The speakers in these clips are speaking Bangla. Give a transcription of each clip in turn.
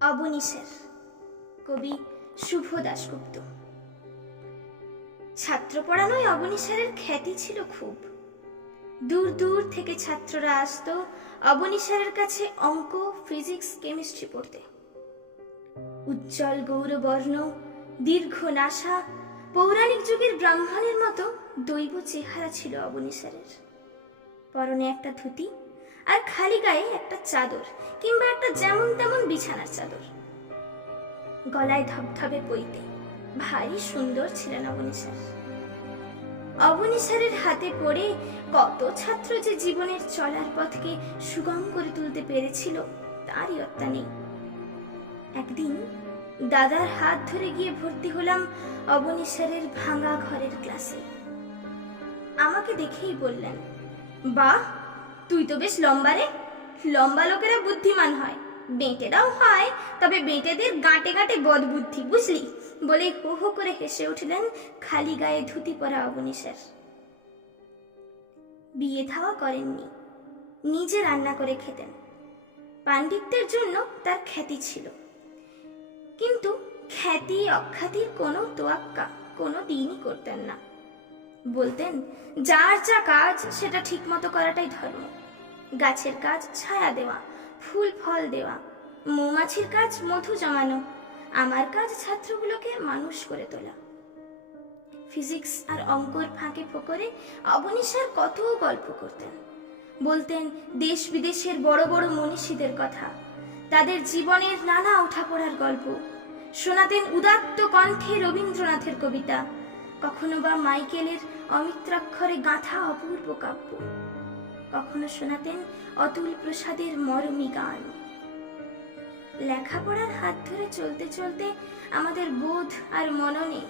অবনী স্যার, কবি শুভ দাশগুপ্ত। ছাত্র পড়ানোয় অবনী স্যারের খ্যাতি ছিল খুব। দূর দূর থেকে ছাত্ররা আসতো অবনী স্যারের কাছে অঙ্ক, ফিজিক্স, কেমিস্ট্রি পড়তে। উজ্জ্বল গৌরবর্ণ, দীর্ঘ নাসা, পৌরাণিক যুগের ব্রাহ্মণের মতো দৈব চেহারা ছিল অবনী স্যারের। পরনে একটা ধুতি আর খালি গায়ে একটা চাদর কিংবা একটা যেমন তেমন বিছানার চাদর। গলায় ধবধবে পইতে, ভারী সুন্দর ছিলেন অবনী স্যার। অবনী স্যারের হাতে পড়ে কত ছাত্র যে জীবনের চলার পথকে সুগম করে তুলতে পেরেছিল তারই অত্যা নেই। একদিন দাদার হাত ধরে গিয়ে ভর্তি হলাম অবনী স্যারের ভাঙা ঘরের ক্লাসে। আমাকে দেখেই বললেন, বাহ, তুই তো বেশ লম্বা রে। লম্বা লোকেরা বুদ্ধিমান হয়, বেঁটেরাও হয়, তবে বেঁটেদের গাঁটে গাঁটে বদ বুদ্ধি, বুঝলি? বলে হো হো করে হেসে উঠলেন খালি গায়ে ধুতি পরা অবনী স্যার। বিয়ে থাওয়া করেননি, নিজে রান্না করে খেতেন। পাণ্ডিত্যের জন্য তার খ্যাতি ছিল, কিন্তু খ্যাতি অখ্যাতির কোনো তোয়াক্কা কোনো দিনই করতেন না। বলতেন, যার যা কাজ সেটা ঠিক মতো করাটাই ধর্ম। গাছের কাজ ছায়া দেওয়া, ফুল ফল দেওয়া, মৌমাছির কাজ মধু জমানো, আমার কাজ ছাত্রগুলোকে মানুষ করে তোলা। ফিজিক্স আর অঙ্কর ফাঁকে ফোকরে অবনী স্যার কত গল্প করতেন। বলতেন দেশ বিদেশের বড় বড় মনীষীদের কথা, তাদের জীবনের নানা ওঠাপড়ার গল্প। শোনাতেন উদাত্ত কণ্ঠে রবীন্দ্রনাথের কবিতা, কখনো বা মাইকেলের অমিত্রাক্ষরে গাঁথা অপূর্ব কাব্য, কখনো শোনাতেন অতুল প্রসাদের মরমী গান। লেখাপড়ার হাত ধরে চলতে চলতে আমাদের বোধ আর মননে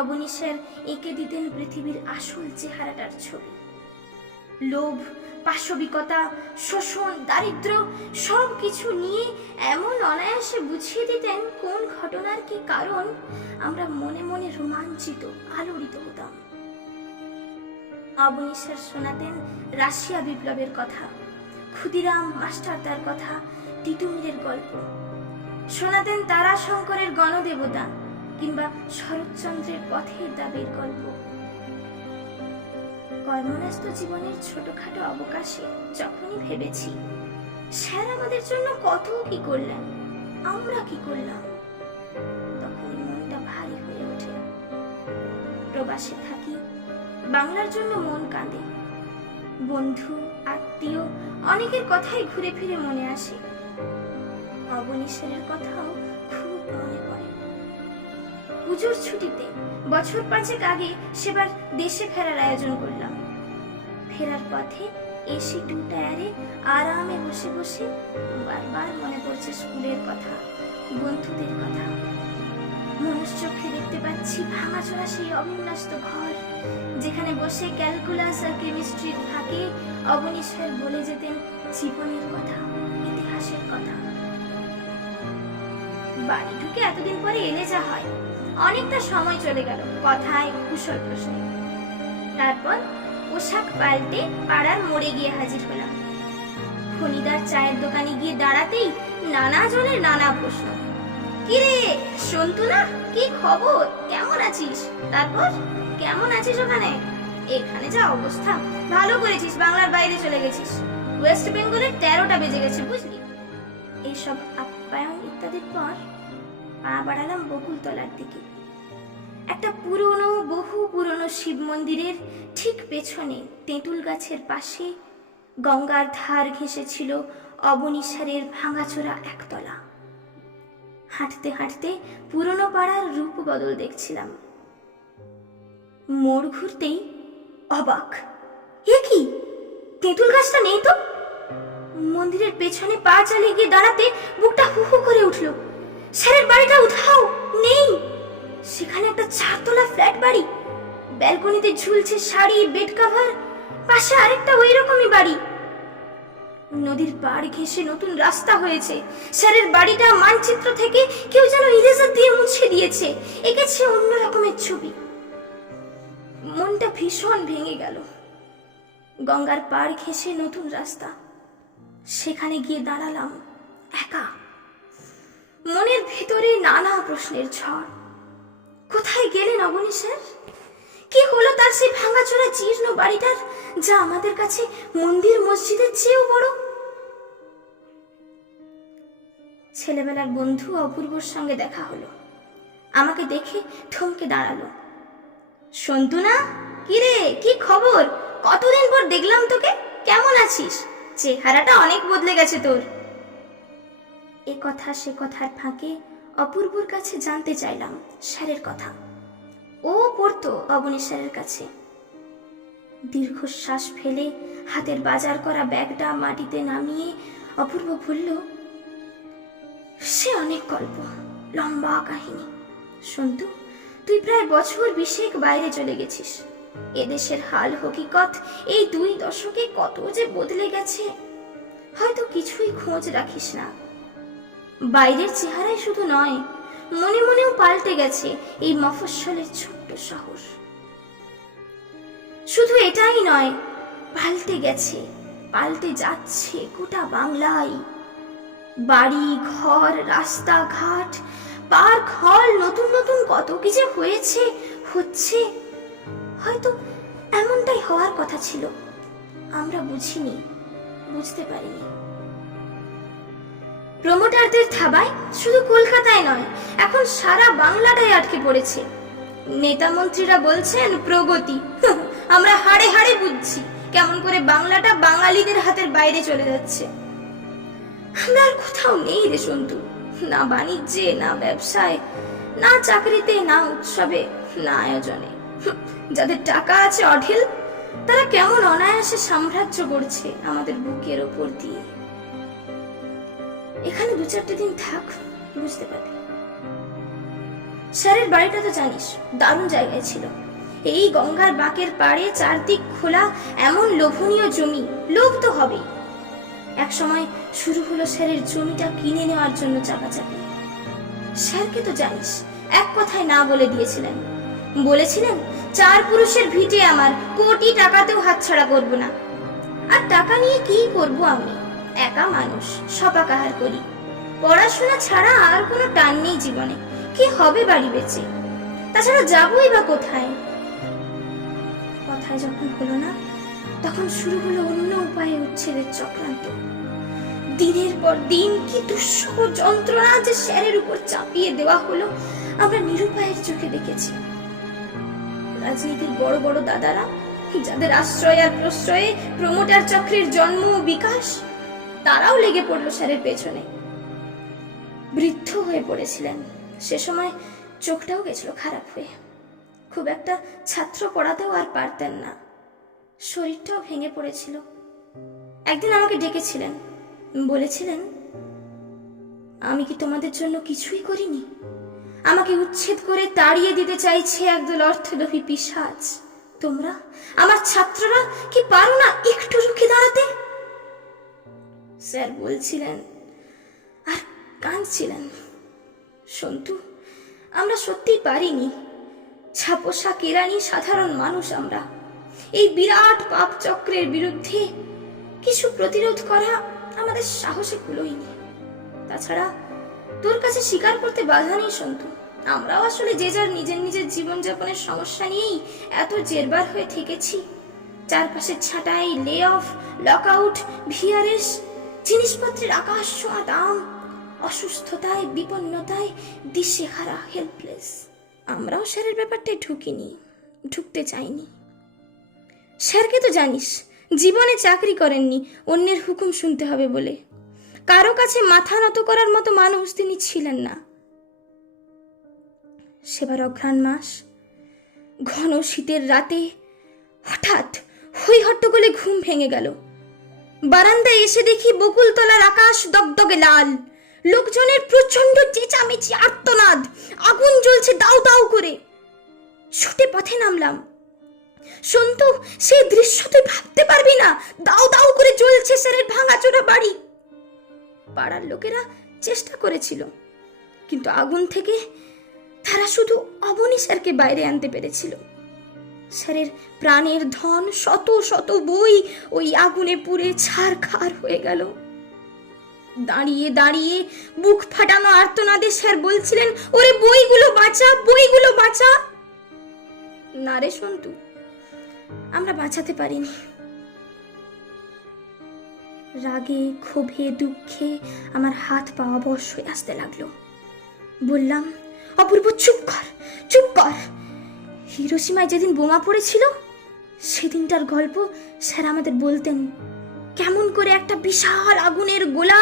অবনী স্যার এঁকে দিতেন পৃথিবীর আসল চেহারাটার ছবি। লোভ, পাশবিকতা, শোষণ, দারিদ্র সব কিছু নিয়ে এমন অনায়াসে বুঝিয়ে দিতেন কোন ঘটনার কি কারণ, আমরা মনে মনে রোমাঞ্চিত, আলোড়িত হতাম। অবনী স্যার শোনাতেন রাশিয়া বিপ্লবের কথা, ক্ষুদিরাম মাস্টারদার কথা, টিটুমিরের গল্প। শোনাতেন তারাশঙ্করের গণদেবতা কিংবা শরৎচন্দ্রের পথের দাবির গল্প। কর্মব্যস্ত জীবনের ছোটখাটো অবকাশে যখনই ভেবেছি স্যার আমাদের জন্য কত কি করলেন, আমরা কি করলাম, তখনই মনটা ভারী হয়ে ওঠে। প্রবাসে থাকি, বাংলার জন্য মন কাঁদে। বন্ধু, আত্মীয় অনেকের কথাই ঘুরে ফিরে মনে আসে। অবনী স্যারের কথাও খুব মনে পড়ে। পুজোর ছুটিতে বছর 5 আগে সেবার দেশে ফেরার আয়োজন করলাম। ফেরার পথে এসি 2 টায়ারে আরামে বসে বসে বারবার মনে পড়ছে স্কুলের কথা, বন্ধুদের কথা। মনুষ্যচক্ষে দেখতে পাচ্ছি ভাঙাচোরা সেই অবিন্যস্ত ঘর, যেখানে বসে ক্যালকুলাস আর কেমিস্ট্রির ফাঁকে অবনী স্যার বলে যেতেন জীবনের কথা, ইতিহাসের কথা। বাড়ি ঢুকে এতদিন পরে এলে যা হয়, অনেকটা সময় চলে গেল কথায়, কুশল প্রশ্নে। তারপর পোশাক পাল্টে পাড়ার মোড়ে গিয়ে হাজির হলাম। খনিদার চায়ের দোকানে গিয়ে দাঁড়াতেই নানা জনের নানা প্রশ্ন। কিরে সন্তু না, কি খবর, কেমন আছিস? তারপর কেমন আছিস ওখানে? এখানে যা অবস্থা, ভালো করেছিস বাংলার বাইরে চলে গেছিস, ওয়েস্ট বেঙ্গলের 13টা বেজে গেছে, বুঝলি? এইসব আপ্যায়ন ইত্যাদির পর পা বাড়ালাম বকুলতলার দিকে। একটা বহু পুরনো শিব মন্দিরের ঠিক পেছনে তেঁতুল গাছের পাশে গঙ্গার ধার ঘেঁষেছিল অবনী স্যারের ভাঙাচোরা একতলা। হাঁটতে হাঁটতে পুরনো পাড়ার রূপ বদল দেখছিলাম। মোড় ঘুরতেই অবাক, এ কি, তেঁতুল গাছটা নেই তো! মন্দিরের পেছনে পা চালিয়ে গিয়ে দাঁড়াতে বুকটা হু হু করে উঠল। স্যারের বাড়িটা উধাও, নেই। সেখানে একটা 4তলা ফ্ল্যাট বাড়ি, ব্যালকনিতে ঝুলছে শাড়ি, বেড কভার, পাশে আরেকটা ওই রকমই বাড়ি। নদীর পাড় ঘেঁষে নতুন রাস্তা হয়েছে। স্যারের বাড়িটা মানচিত্র থেকে কেউ যেন ইরেজার দিয়ে মুছে দিয়েছে, এঁকেছে অন্য রকমের ছবি। মনটা ভীষণ ভেঙে গেল। গঙ্গার পাড় ঘেঁষে নতুন রাস্তা, সেখানে গিয়ে দাঁড়ালাম একা। মনের ভেতরে নানা প্রশ্নের ঝড়। কোথায় গেলেন অবনী স্যার? কি হলো তার সেই ভাঙাচোরা জীর্ণ বাড়িটার, যা আমাদের কাছে মন্দির মসজিদের চেয়েও বড়? ছেলেবেলার বন্ধু অপূর্বর সঙ্গে দেখা হলো। আমাকে দেখে থমকে দাঁড়ালো। সন্তু না? কিরে, কি খবর? কতদিন পর দেখলাম তোকে, কেমন আছিস? চেহারাটা অনেক বদলে গেছে তোর। এ কথা সে কথার ফাঁকে অপূর্বর কাছে জানতে চাইলাম স্যারের কথা। ও পড়তো অবনী স্যারের কাছে। দীর্ঘশ্বাস ফেলে হাতের বাজার করা ব্যাগটা মাটিতে নামিয়ে অপূর্ব বলল, সে অনেক গল্প, লম্বা কাহিনী। সন্তু, তুই প্রায় বছর 20 বাইরে চলে গেছিস। এদেশের হাল হকিকত এই 2 দশকে কত যে বদলে গেছে, হয়তো কিছুই খোঁজ রাখিস না। বাইরের চেহারাই শুধু নয়, মনে মনেও পাল্টে গেছে এই মফস্বলের ছোট্ট শহর। শুধু এটাই নয়, পাল্টে গেছে, পাল্টে যাচ্ছে গোটা বাংলায়। বাড়ি ঘর, রাস্তাঘাট, পার্ক, হল, নতুন নতুন কত কি যে হয়েছে, হচ্ছে। হয়তো এমনটাই হওয়ার কথা ছিল, আমরা বুঝিনি, বুঝতে পারিনি। প্রমোটারদের থাবায় শুধু কলকাতায় নয়, এখন সারা বাংলাটাই আটকে পড়েছে। নেতা মন্ত্রীরা বলছেন প্রগতি, আমরা হাড়ে হাড়ে বুঝছি কেমন করে বাংলাটা বাঙালিদের হাতের বাইরে চলে যাচ্ছে। আমরা আর কোথাও নেই রে সন্তু, না বাণিজ্যে, না ব্যবসায়, না চাকরিতে, না উৎসবে, না আয়োজনে। যাদের টাকা আছে অঢেল, তারা কেমন অনায়াসে সাম্রাজ্য গড়ছে আমাদের বুকের ওপর দিয়ে। এখানে 2-4 দিন থাক, বুঝতে পারবি। স্যারের বাড়িটা তো জানিস, দারুণ জায়গায় ছিল। এই গঙ্গার বাঁকের পাড়ে চারদিক খোলা এমন লোভনীয় জমি, লোভ তো হবেই। এক সময় শুরু হলো স্যারের জমিটা কিনে নেওয়ার জন্য চাপাচাপি। স্যারকে তো জানিস, এক কথায় না বলে দিয়েছিলেন। বলেছিলেন 4 পুরুষের ভিটে আমার, কোটি টাকাতেও হাতছাড়া করব না। আর টাকা নিয়ে কি করব আমি? একা মানুষ, সপাকাহার করি। পড়াশোনা ছাড়া আর কোনো টান নেই জীবনে। কি হবে বাড়ি বেচে? তাছাড়া যাবই বা কোথায়? কথায় যখন হলো না, তখন শুরু হলো অন্য উপায়ে উচ্ছেদের চক্রান্ত। দিনের পর দিন কি দুঃসহ যন্ত্রণা যে স্যারের উপর চাপিয়ে দেওয়া হলো, আমরা নিরুপায়ের চোখে দেখেছি। রাজনীতির বড় বড় দাদারা, যাদের আশ্রয় আর প্রশ্রয়ে প্রমোটার চক্রের জন্ম ও বিকাশ, তারাও লেগে পড়লো স্যারের পেছনে। বৃদ্ধ হয়ে পড়েছিলেন সে সময়, চোখটাও গেছিল খারাপ হয়ে। খুব একটা ছাত্র পড়াতেও আর পারতেন না, শরীরটাও ভেঙে পড়েছিল। একদিন আমাকে ডেকেছিলেন, বলেছিলেন, আমি কি তোমাদের জন্য কিছুই করিনি? আমাকে উচ্ছেদ করে তাড়িয়ে দিতে চাইছে একদল অর্থলোভী পিশাচ। তোমরা, আমার ছাত্ররা, কি পারো না একটু রুখে দাঁড়াতে? স্যার বলছিলেন আর কাঁদছিলেন, সন্তু, আমরা সত্যিই পারিনি। ছাপোষা কেরানি সাধারণ মানুষ আমরা। এই বিরাট পাপ চক্রের বিরুদ্ধে কিছু প্রতিরোধ করা আমাদের সাহসে কুলোয়নি। তাছাড়া তোর কাছে স্বীকার করতে বাধা নেই সন্তু, আমরাও আসলে যে যার নিজের নিজের জীবনযাপনের সমস্যা নিয়েই এত জেরবার হয়ে থেকেছি। চারপাশে ছাঁটাই, লে অফ, লক আউট, ভিআরএস, জিনিসপত্রের আকাশ ছোঁয়া দাম, অসুস্থতায়, বিপন্নতায় দিশেহারা, হেল্পলেস। আমরাও স্যারের ব্যাপারটায় ঢুকিনি, ঢুকতে চাইনি। স্যারকে তো জানিস, জীবনে চাকরি করেননি অন্যের হুকুম শুনতে হবে বলে। কারো কাছে মাথা নত করার মতো মানুষ তিনি ছিলেন না। সেবার অঘ্রাণ মাস, ঘন শীতের রাতে হঠাৎ হই হট্টগোলে ঘুম ভেঙে গেল। বারান্দায় এসে দেখি বকুলতলার আকাশ দগদগে লাল, লোকজনের প্রচন্ড চেঁচামেচি, আর্তনাদ, আগুন জ্বলছে দাউ দাউ করে। ছুটে পথে নামলাম। সন্তু, সেই দৃশ্য তুই ভাবতে পারবি না, দাউ দাউ করে জ্বলছে স্যারের ভাঙাচোরা বাড়ি। পাড়ার লোকেরা চেষ্টা করেছিল, কিন্তু আগুন থেকে তারা শুধু অবনী স্যারকে বাইরে আনতে পেরেছিল। স্যারের প্রাণের ধন, শত শত বই ওই আগুনে পুড়ে ছারখার হয়ে গেল। দাঁড়িয়ে দাঁড়িয়ে বুক ফাটানো আর্তনাদে স্যার বলছিলেন, ওরে বইগুলো বাঁচা, বইগুলো বাঁচা। না রে সন্তু, আমরা বাঁচাতে পারিনি। রাগে, ক্ষোভে, দুঃখে আমার হাত পা অবশ হয়ে আসতে লাগলো। বললাম, অপূর্ব চুপ কর, চুপ কর। হিরোশিমায় যেদিন বোমা পড়েছিল সেদিনটার গল্প স্যার আমাদের বলতেন। কেমন করে একটা বিশাল আগুনের গোলা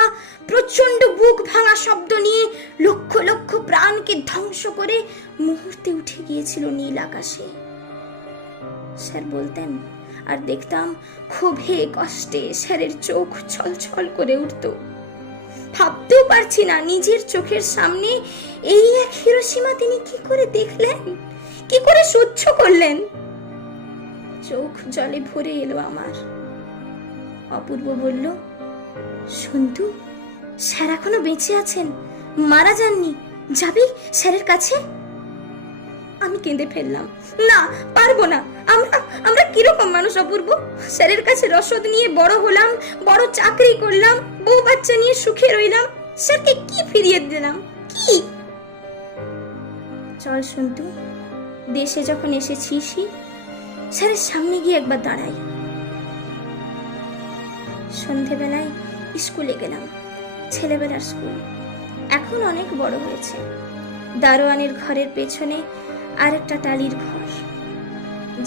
প্রচন্ড বুক ভাঙা শব্দ নিয়ে লক্ষ লক্ষ প্রাণকে ধ্বংস করে মুহূর্তে উঠে গিয়েছিল নীল আকাশে। স্যার বলতেন, আর দেখতাম ক্ষোভে কষ্টে স্যারের চোখ ছলছল করে উঠত। ভাবতেও পারছি না নিজের চোখের সামনে এই এক হিরোশিমা তিনি কি করে দেখলেন, কি করে সহ্য করলেন। চোখ জলে ভরে এলো আমার। অপূর্ব বলল, সন্তু, স্যার এখনো বেঁচে আছেন, মারা যাননি, যাবি স্যারের কাছে? আমি কেঁদে ফেললাম, না, পারবো না। আমরা কিরকম মানুষ অপূর্ব? স্যারের কাছে রসদ নিয়ে বড় হলাম, বড় চাকরি করলাম, বউ বাচ্চা নিয়ে সুখে রইলাম, স্যারকে কি ফিরিয়ে দিলাম? কি? চল সন্তু, দেশে যখন এসেছিস স্যারের সামনে গিয়ে একবার দাঁড়াই। সন্ধেবেলায় স্কুলে গেলাম, ছেলেবেলার স্কুল। এখন অনেক বড় হয়েছে। দারোয়ানের ঘরের পেছনে আর একটা টালির ঘর,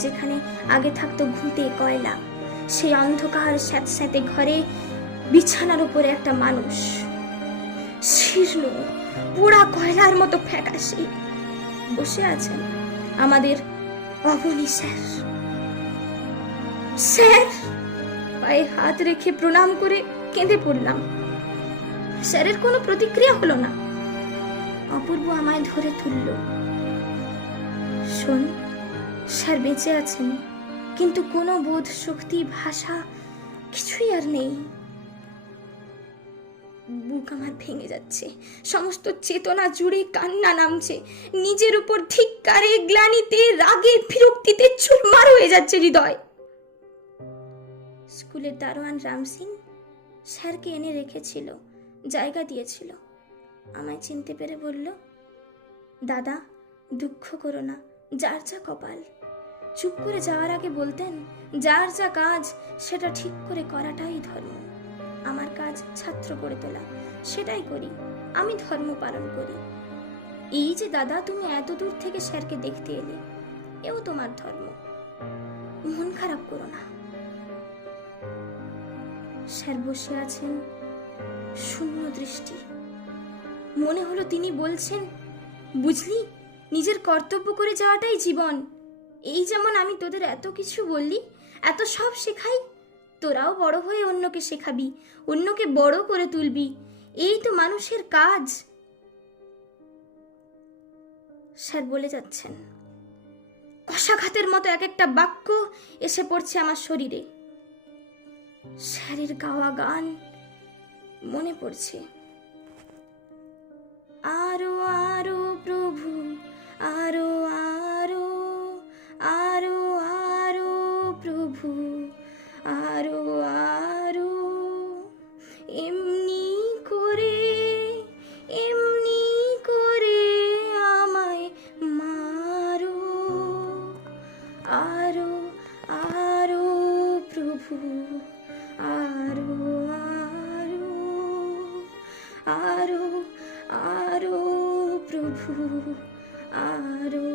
যেখানে আগে থাকতো ঘুঁটে কয়লা। সেই অন্ধকার স্যাঁতস্যাঁতে ঘরে বিছানার উপরে একটা মানুষ, শীর্ণ পোড়া কয়লার মতো ফ্যাকাশে, বসে আছেন আমাদের অবনী স্যার। স্যার! পায়ে হাত রেখে প্রণাম করে কেঁদে পড়লাম। স্যারের কোনো প্রতিক্রিয়া হলো না। অপূর্ব আমায় ধরে তুলল। শোন, স্যার বেঁচে আছেন, কিন্তু কোনো বোধ শক্তি, ভাষা কিছুই আর নেই। বুক আমার ভেঙে যাচ্ছে, সমস্ত চেতনা জুড়ে কান্না নামছে। নিজের উপর ধিক্কারে, গ্লানিতে, রাগে, বিরক্তিতে চুরমার হয়ে যাচ্ছে হৃদয়। স্কুলের দারোয়ান রাম সিং স্যারকে এনে রেখেছিল, জায়গা দিয়েছিল। আমায় চিনতে পেরে বলল, দাদা, দুঃখ করো না, যার যা কপাল। চুপ করে যাওয়ার আগে বলতেন, যার যা কাজ সেটা ঠিক করে করাটাই ধর্ম। আমার কাজ ছাত্র করে তোলা, সেটাই করি, আমি ধর্ম পালন করি। এই যে দাদা, তুমি এত দূর থেকে স্যারকে দেখতে এলে, এও তোমার ধর্ম, মন খারাপ করো না। স্যার বসে আছেন, শূন্য দৃষ্টি। মনে হলো তিনি বলছেন, বুঝলি, নিজের কর্তব্য করে যাওয়াটাই জীবন। এই যেমন আমি তোদের এত কিছু বললি, এত সব শেখাই, তোরাও বড় হয়ে অন্যকে শেখাবি, অন্যকে বড় করে তুলবি, এই তো মানুষের কাজ। স্যার বলে যাচ্ছেন, কষাঘাতের মতো এক একটা বাক্য এসে পড়ছে আমার শরীরে। স্যারের গাওয়া গান মনে পড়ছে, আরো আরো প্রভু, আরো আরো, আরো আরো প্রভু, আরো আরো, এমনি করে, এমনি করে আমায় মারো, আরো আরো প্রভু, আরো আরো, আরো আরো প্রভু, আরো